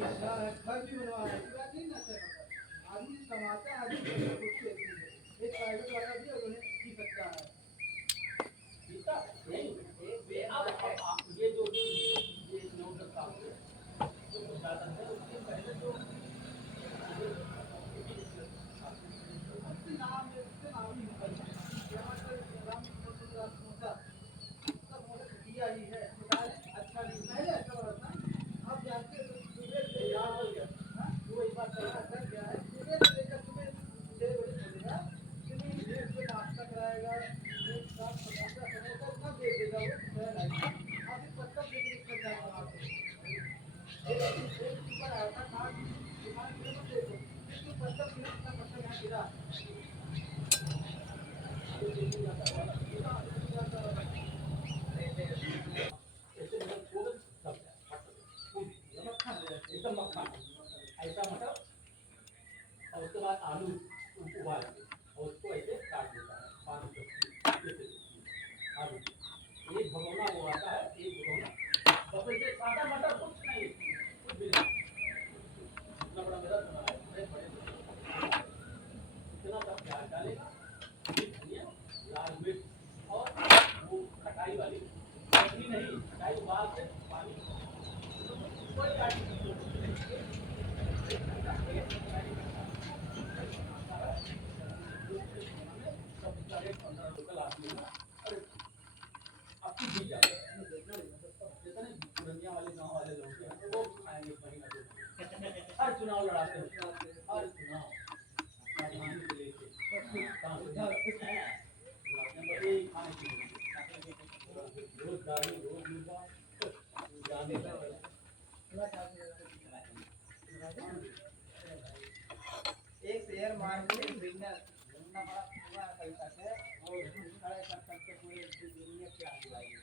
घर भी बनवा है ये बात नहीं ना सर आदमी कमाता है आदमी खुशी होती है एक प्राइवेट वाला भी और उन्हें जी सकता है जीता नहीं ये अब ये जो ये नोट का जो ज्यादा है उसके पहले जो नाम है उसके नाम ही निकलता है यहाँ पर राम समोसा दिया ही है अच्छा नहीं पहले अच्छा हो रहा था अब जानते हो सुबह से यार हो गया हाँ वो एक बात कर क्या है सुबह से लेकर सुबह 6 बजे चलेगा इतनी देर से नाश्ता कराएगा एक साथ समोसा समोसा इतना दे देगा वो शहर आएगा आप इस पत्ता से निकल जाएगा वहाँ से एक ऊपर आया था खान दुकान के मत देखो इसके पत्ता गिरा इतना पत्ता यहाँ गिरा ये देखिए जाता है जाता है ऐसे मतलब पूरा सब मक्खन एकदम मक्खन ऐसा मटर और उसके बाद आलू उबाल के और उसको ऐसे काट देता है 5 आलू एक भगोना वो आता है एक भगोना बस ऐसे सादा मटर कुछ नहीं कुछ भी नहीं इतना बड़ा मेरा बना है बड़े बड़े इतना सब प्याज डालेगा धनिया लाल मिर्च और वो खटाई वाली चटनी नहीं खटाई उबाल के पानी कोई काटी नहीं सब सारे 15 लोकल आदमी ना अरे आपकी जी जाते हैं देखना जैसा नहीं दुनिया वाले गांव वाले लोग हैं वो खाएंगे महीना दो हर चुनाव लड़ाते हैं हर चुनाव राजधानी से लेके कहाँ से खाने की रोज दारू रोज मुर्गा जाने एक शेयर मार्केट बिजनेस इतना बड़ा पूरा पैसा है और खड़े कर करके पूरे दुनिया के आगे